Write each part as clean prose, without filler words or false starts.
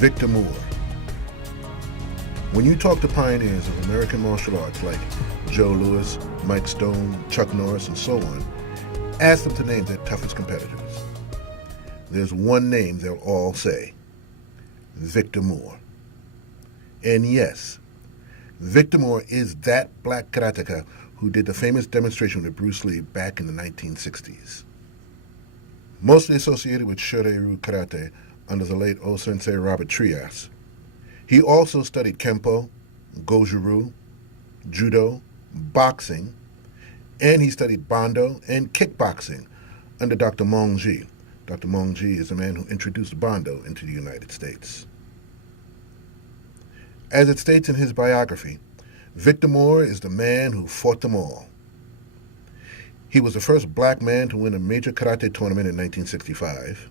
Victor Moore. When you talk to pioneers of American martial arts like Joe Louis, Mike Stone, Chuck Norris, and so on, ask them to name their toughest competitors. There's one name they'll all say: Victor Moore. And yes, Victor Moore is that black karateka who did the famous demonstration with Bruce Lee back in the 1960s. Mostly associated with Shorin-ryu karate under the late O-sensei Robert Trias, he also studied Kempo, Goju-ryu, Judo, boxing, and he studied Bando and kickboxing under Dr. Mong Ji. Dr. Mong Ji is the man who introduced Bando into the United States. As it states in his biography, Victor Moore is the man who fought them all. He was the first black man to win a major karate tournament in 1965.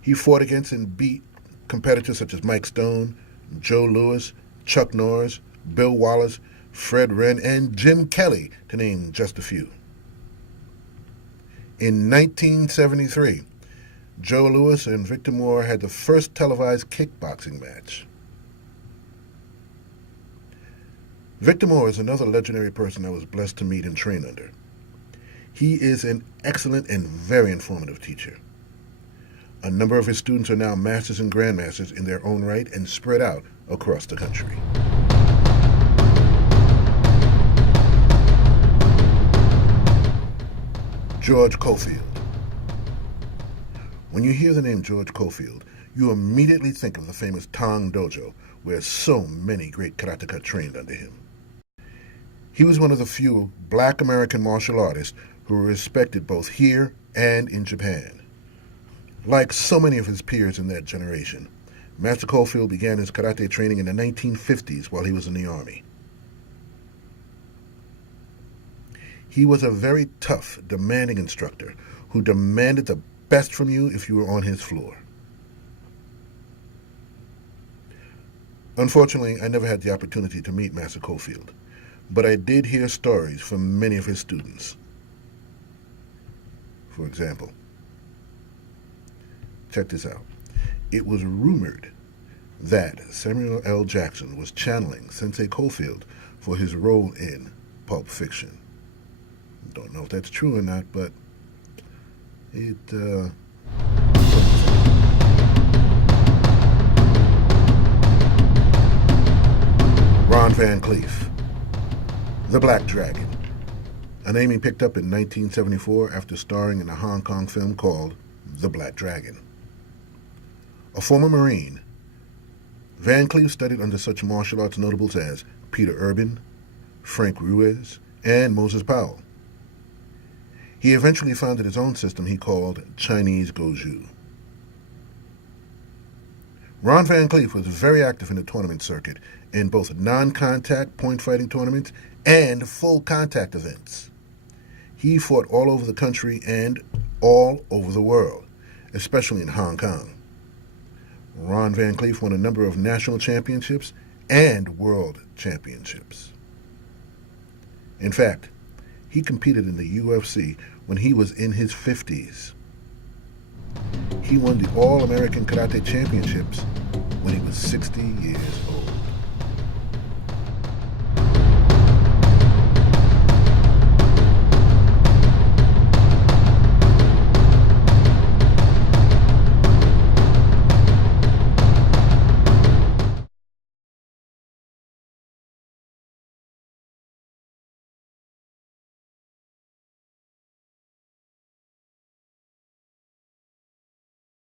He fought against and beat competitors such as Mike Stone, Joe Louis, Chuck Norris, Bill Wallace, Fred Wren, and Jim Kelly, to name just a few. In 1973, Joe Louis and Victor Moore had the first televised kickboxing match. Victor Moore is another legendary person I was blessed to meet and train under. He is an excellent and very informative teacher. A number of his students are now masters and grandmasters in their own right and spread out across the country. George Cofield. When you hear the name George Cofield, you immediately think of the famous Tang Dojo, where so many great karateka trained under him. He was one of the few black American martial artists who were respected both here and in Japan. Like so many of his peers in that generation, Master Cofield began his karate training in the 1950s while he was in the Army. He was a very tough, demanding instructor who demanded the best from you if you were on his floor. Unfortunately, I never had the opportunity to meet Master Cofield, but I did hear stories from many of his students. For example, check this out. It was rumored that Samuel L. Jackson was channeling Sensei Cofield for his role in Pulp Fiction. Don't know if that's true or not, but it, Ron Van Cleef, The Black Dragon, a name he picked up in 1974 after starring in a Hong Kong film called The Black Dragon. A former Marine, Van Cleef studied under such martial arts notables as Peter Urban, Frank Ruiz, and Moses Powell. He eventually founded his own system he called Chinese Goju. Ron Van Cleef was very active in the tournament circuit in both non-contact point fighting tournaments and full contact events. He fought all over the country and all over the world, especially in Hong Kong. Ron Van Cleef won a number of national championships and world championships. In fact, he competed in the UFC when he was in his 50s. He won the All-American Karate Championships when he was 60 years old.